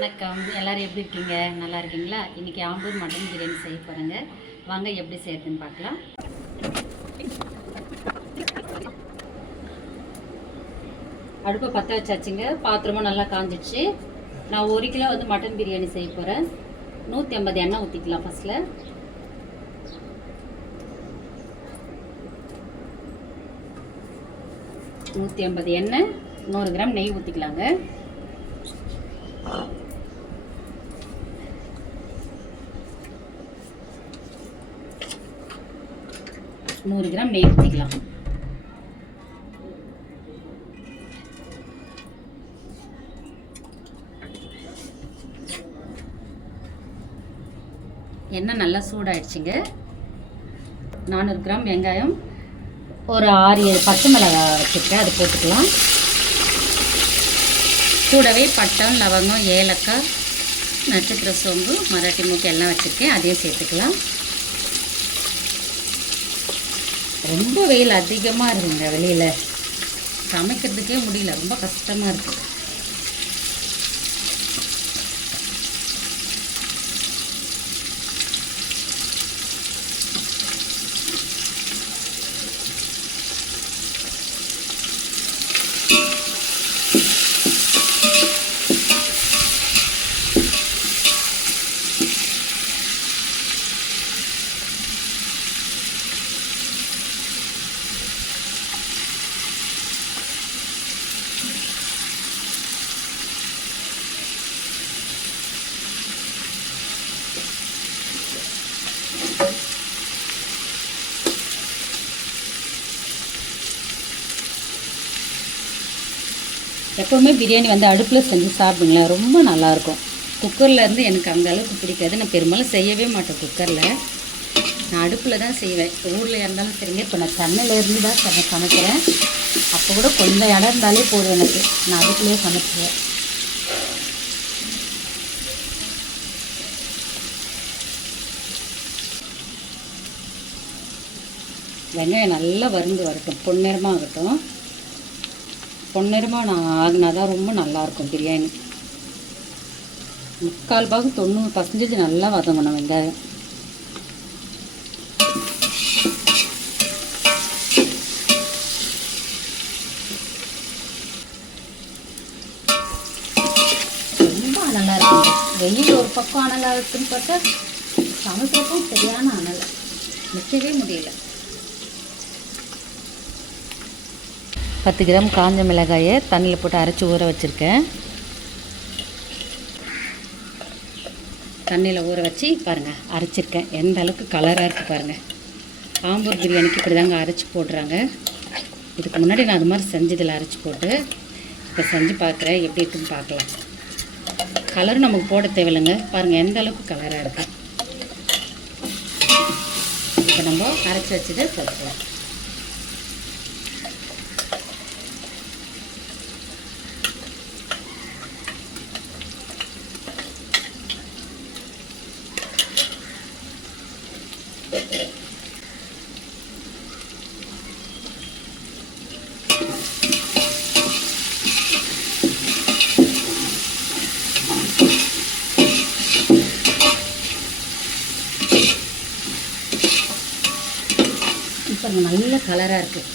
வணக்கம். எல்லோரும் எப்படி இருக்கீங்க? நல்லா இருக்கீங்களா? இன்றைக்கி ஆம்பூர் மட்டன் பிரியாணி செய்ய போகிறேங்க. வாங்க எப்படி செய்யறதுன்னு பார்க்கலாம். அடுப்பை பற்ற வச்சாச்சுங்க. பாத்திரமும் நல்லா காஞ்சிடுச்சு. நான் 1 கிலோ மட்டன் பிரியாணி செய்ய போகிறேன். 150 எண்ணெய் ஊற்றிக்கலாம். ஃபஸ்ட்டில் 150 எண்ணெய், 100 கிராம் நெய் ஊற்றிக்கலாங்க. நூறு கிராம் நெய் ஊற்றிக்கலாம். எண்ணெய் நல்லா சூடாயிடுச்சுங்க. 400 கிராம் வெங்காயம், ஒரு 6-7 பச்சை மிளகாய் வச்சுருக்கேன், அது போட்டுக்கலாம். கூடவே பட்டம், லவங்கம், ஏலக்காய், நட்சத்திர சோம்பு, மராட்டி மூக்கு எல்லாம் வச்சுருக்கேன், அதையும் சேர்த்துக்கலாம். ரொம்ப வெயில் அதிகமாக இருக்குங்க. வெளியில் சமைக்கிறதுக்கே முடியல, ரொம்ப கஷ்டமாக இருக்குது. எப்போவுமே பிரியாணி அடுப்பில் செஞ்சு சாப்பிடுங்களேன், ரொம்ப நல்லாயிருக்கும். குக்கர்லேருந்து எனக்கு அந்த அளவுக்கு பிடிக்காது. நான் பெரும்பாலும் செய்யவே மாட்டேன் குக்கரில். நான் அடுப்பில் தான் செய்வேன். ஊரில் இருந்தாலும் சரிங்க. இப்போ நான் சென்னையிலேருந்து தான் சமைக்கிறேன். அப்போ கூட கொஞ்சம் இடம் இருந்தாலே போதும் எனக்கு. நான் அடுப்புலேயே சமைச்சிடுவேன். வெங்காயம் நல்லா வறுந்து வரட்டும், பொன்னிறமாக ஆகட்டும். பொன்னிறமாக ஆகினா தான் ரொம்ப நல்லாயிருக்கும் பிரியாணி. 90% நல்லா வதங்கணும் வெங்காயம். ரொம்ப அனலாக இருக்குங்க. வெயில் ஒரு பக்கம் அனலாக இருக்குன்னு பார்த்தா சமைக்கிறதும் சரியான அனல், நிற்கவே முடியல. 10 கிராம் காஞ்ச மிளகாயை தண்ணியில் போட்டு அரைச்சி ஊற வச்சுருக்கேன். தண்ணியில் ஊற வச்சு பாருங்கள் அரைச்சிருக்கேன். எந்த அளவுக்கு கலராக இருக்குது பாருங்கள். ஆம்பூர் பிரியாணிக்கு இப்படி தாங்க அரைச்சி போடுறாங்க. இதுக்கு முன்னாடி நான் அது மாதிரி செஞ்சதில் அரைச்சி போட்டு இப்போ செஞ்சு பார்க்குறேன், எப்படி இருக்குன்னு பார்க்கலாம். கலரும் நமக்கு போட தேவையில்லைங்க. பாருங்கள் எந்த அளவுக்கு கலராக இருக்குது. இப்போ நம்ம அரைச்சி வச்சுட்டு சேர்த்துக்கலாம். இப்போ நல்ல கலராக இருக்குது.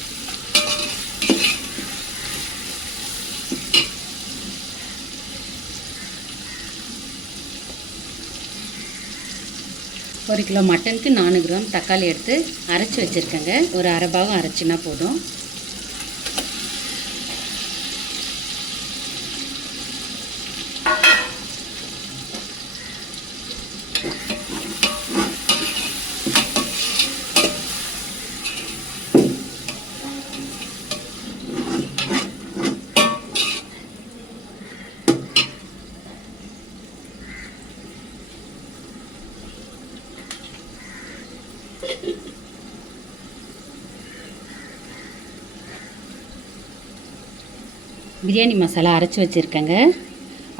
ஒரு கிலோ மட்டனுக்கு 4 கிராம் தக்காளி எடுத்து அரைச்சி வச்சுருக்கேங்க. ஒரு அரை பாகம் அரைச்சினா போதும். பிரியாணி மசாலா அரைச்சி வச்சுருக்கேங்க.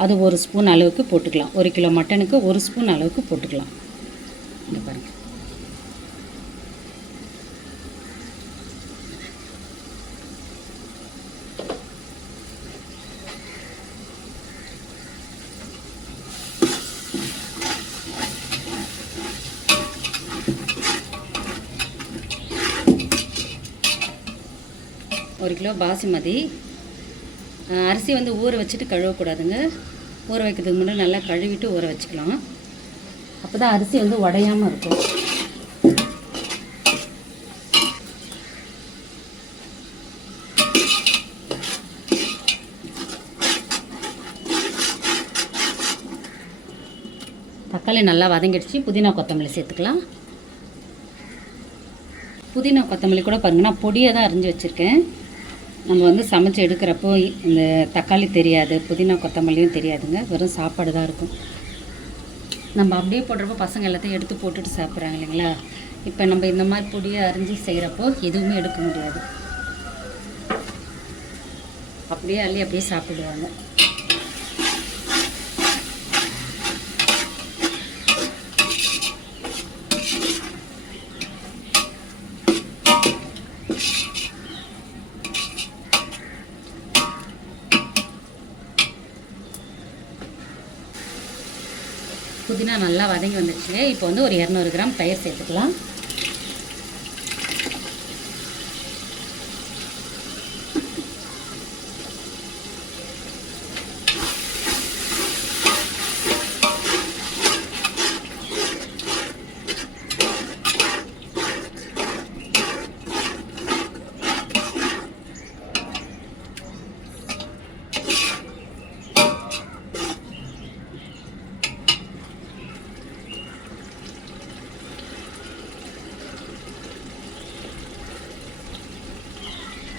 அது 1 ஸ்பூன் அளவுக்கு போட்டுக்கலாம். 1 கிலோ மட்டனுக்கு 1 ஸ்பூன் அளவுக்கு போட்டுக்கலாம். இங்கே பாருங்கள். 1 கிலோ பாசுமதி. அரிசி வந்து ஊற வச்சுட்டு கழுவக்கூடாதுங்க. ஊற வைக்கிறதுக்கு முன்னாடி நல்லா கழுவிட்டு ஊற வச்சுக்கலாம். அப்போ தான் அரிசி வந்து உடையாமல் இருக்கும். தக்காளி நல்லா வதங்கிடுச்சு. புதினா கொத்தமல்லி சேர்த்துக்கலாம். புதினா கொத்தமல்லி கூட பாருங்கன்னா பொடியாக தான் அரிஞ்சு வச்சுருக்கேன். நம்ம வந்து சமைச்சு எடுக்கிறப்போ இந்த தக்காளி தெரியாது, புதினா கொத்தமல்லியும் தெரியாதுங்க. வெறும் சாப்பாடு தான் இருக்கும். நம்ம அப்படியே போடுறப்போ பசங்க எல்லாத்தையும் எடுத்து போட்டுட்டு சாப்பிட்றாங்க இல்லைங்களா. இப்போ நம்ம இந்த மாதிரி பொடியாக அரிஞ்சு செய்கிறப்போ எதுவுமே எடுக்க முடியாது. அப்படியே அள்ளி அப்படியே சாப்பிடுவாங்க. புதினா நல்லா வதங்கி வந்துடுச்சு. இப்போ வந்து ஒரு 200 கிராம் தயிர் சேர்த்துக்கலாம்.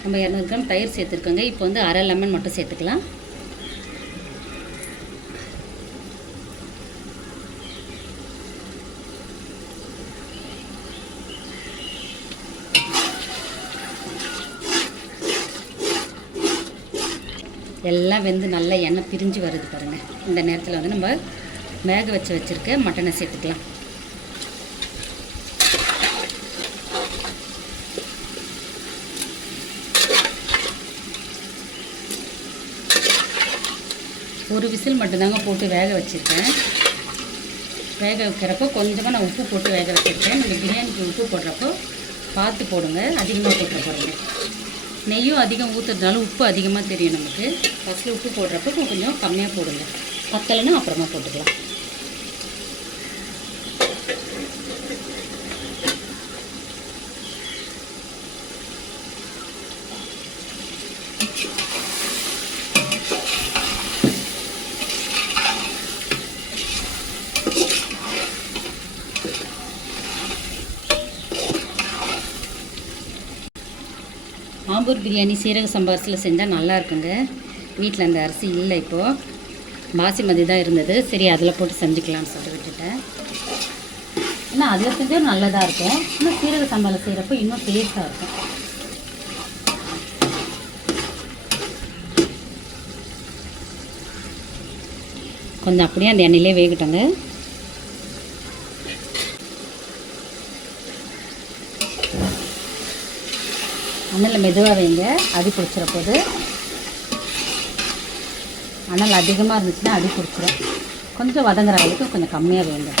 நம்ம 200 கிராம் தயிர் சேர்த்துருக்கோங்க. இப்போ வந்து அரை லெமன் மட்டும் சேர்த்துக்கலாம். எல்லாம் வெந்து நல்லா எண்ணெய் பிரிஞ்சு வருது பாருங்கள். இந்த நேரத்தில் வந்து நம்ம வேக வச்சுருக்க மட்டனை சேர்த்துக்கலாம். ஒரு விசில் மட்டும்தாங்க போட்டு வேக வச்சுருக்கேன். வேக வைக்கிறப்போ கொஞ்சமாக நான் உப்பு போட்டு வேக வச்சுருக்கேன். நம்ம பிரியாணிக்கு உப்பு போடுறப்போ பார்த்து போடுங்க, அதிகமாக போட்டு போடுங்க. நெய்யும் அதிகம் ஊற்றுறதுனால உப்பு அதிகமாக தெரியும் நமக்கு. ஃபஸ்ட்டில் உப்பு போடுறப்போ கொஞ்சம் கம்மியாக போடுங்க. பத்தலைன்னா அப்புறமா போட்டுக்கலாம். ஆம்பூர் பிரியாணி சீரக சம்பா அரிசியில் செஞ்சால் நல்லா இருக்குங்க. வீட்டில் அந்த அரிசி இல்லை, இப்போது பாசுமதி தான் இருந்தது. சரி அதில் போட்டு செஞ்சுக்கலாம்னு சொல்லிட்டு விட்டுட்டேன். ஆனால் அதில் செஞ்சால் நல்லதாக இருக்கும். ஆனால் சீரக சம்பாவில் செய்கிறப்போ இன்னும் டேஸ்ட்டாக இருக்கும். கொஞ்சம் அப்படியே அந்த எண்ணெயிலே வேகட்டோங்க. அனல் மெதுவாக வைங்க, அடி பிடிச்சிட போது. அனல் அதிகமாக இருந்துச்சுன்னா அடி பிடிச்சிடும். கொஞ்சம் வதங்குற அளவுக்கு கொஞ்சம் கம்மியாக வைங்க.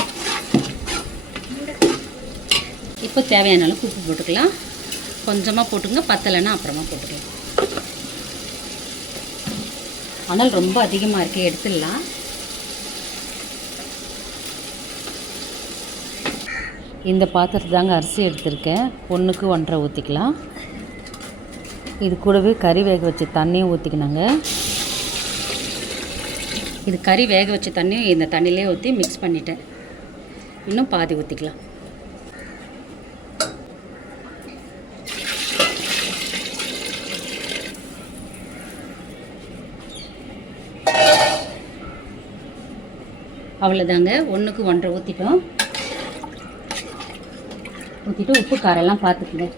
இப்போ தேவையான அளவுக்கு உப்பு போட்டுக்கலாம். கொஞ்சமாக போட்டுங்க, பத்தலைன்னா அப்புறமா போட்டுக்கலாம். அனல் ரொம்ப அதிகமாக இருக்குது, எடுத்துடலாம். இந்த பாத்திரத்து தாங்க அரிசி எடுத்திருக்கேன். 1க்கு 1.5 ஊற்றிக்கலாம். இது கூடவே கறி வேக வச்ச தண்ணியும் ஊற்றிக்கணுங்க. இது கறி வேக வச்ச தண்ணியும் இந்த தண்ணியிலே ஊற்றி மிக்ஸ் பண்ணிட்டேன். இன்னும் பாதி ஊற்றிக்கலாம். அவ்வளோதாங்க, 1க்கு 1.5 ஊற்றிட்டோம். ஊற்றிட்டு உப்பு காரெல்லாம் பார்த்துக்குங்க.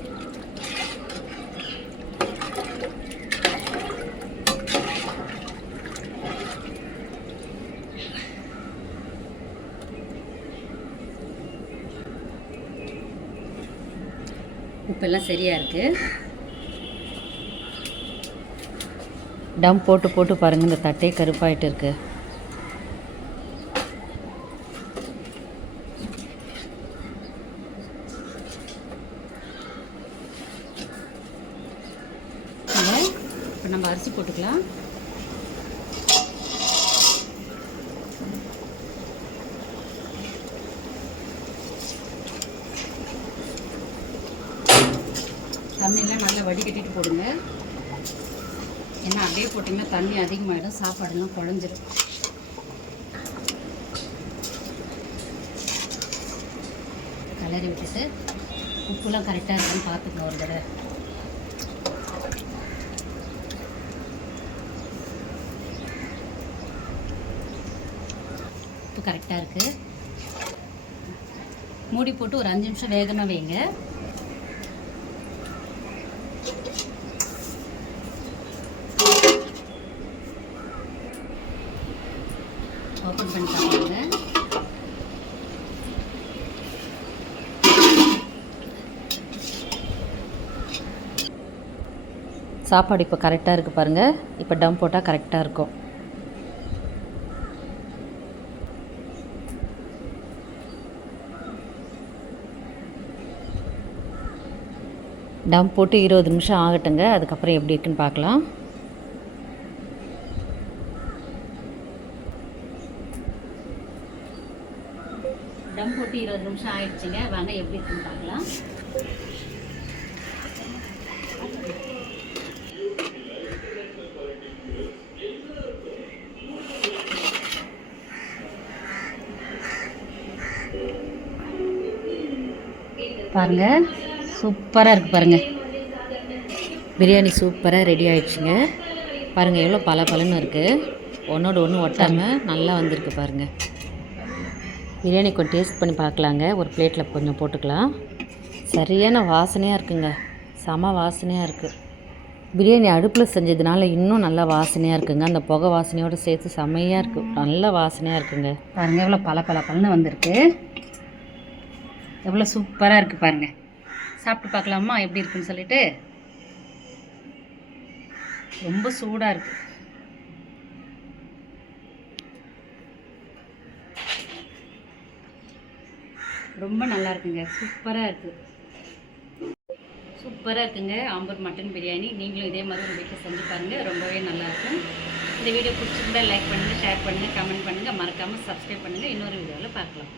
உப்பெல்லாம் சரியாக இருக்குது. டம் போட்டு போட்டு பாருங்கள், இந்த தட்டே கருப்பாயிட்டு இருக்கு. அரிசி போட்டுக்கலாம். தண்ணியெலாம் நல்லா வடிகட்டிட்டு போடுங்க. ஏன்னா அப்படியே போட்டிங்கன்னா தண்ணி அதிகமாகிடும், சாப்பாடெல்லாம் குழஞ்சிடும். கிளறி விட்டுட்டு உப்புலாம் கரெக்டாக இருக்கான்னு பார்த்துக்கலாம் ஒரு தடவை. உப்பு கரெக்டாக இருக்குது. மூடி போட்டு ஒரு 5 நிமிஷம் வேகமாக வைங்க. ஓப்பன் பண்ணி பார்க்கலாங்க. சாப்பாடு இப்போ கரெக்டாக இருக்குது பாருங்கள். இப்போ டம் போட்டால் கரெக்டாக இருக்கும். டம் போட்டு 20 நிமிஷம் ஆகட்டுங்க. அதுக்கப்புறம் எப்படி இருக்குன்னு பார்க்கலாம். டம் போட்டு 20 நிமிஷம் ஆகிடுச்சிங்க. வாங்க எப்படி இருக்குன்னு பார்க்கலாம். பாருங்கள், சூப்பராக இருக்குது பாருங்கள். பிரியாணி சூப்பராக ரெடி ஆகிடுச்சிங்க. பாருங்கள் எவ்வளோ பலன்னு இருக்குது. ஒன்றோடு ஒன்று ஒட்டாமல் நல்லா வந்திருக்கு பாருங்கள். பிரியாணி கொஞ்சம் டேஸ்ட் பண்ணி பார்க்கலாங்க. ஒரு பிளேட்டில் கொஞ்சம் போட்டுக்கலாம். சரியான வாசனையாக இருக்குங்க. செம வாசனையாக இருக்குது. பிரியாணி அடுப்பில் செஞ்சதுனால இன்னும் நல்லா வாசனையாக இருக்குங்க. அந்த புகை வாசனையோடு சேர்த்து செமையாக இருக்குது. நல்ல வாசனையாக இருக்குங்க. பாருங்கள் எவ்வளோ பலன்னு வந்திருக்கு. எவ்வளோ சூப்பராக இருக்குது பாருங்கள். சாப்பிட்டு பார்க்கலாமா எப்படி இருக்குன்னு சொல்லிட்டு. ரொம்ப சூடாக இருக்குது. ரொம்ப நல்லா இருக்குங்க. சூப்பராக இருக்குது. சூப்பராக இருக்குங்க ஆம்பூர் மட்டன் பிரியாணி. நீங்களும் இதே மாதிரி உங்கள் வீட்டில் செஞ்சு பாருங்கள். ரொம்பவே நல்லாயிருக்கும். இந்த வீடியோ பிடிச்சிருந்தா லைக் பண்ணுங்கள், ஷேர் பண்ணுங்கள், கமெண்ட் பண்ணுங்கள். மறக்காமல் சப்ஸ்கிரைப் பண்ணுங்கள். இன்னொரு வீடியோவில் பார்க்கலாம்.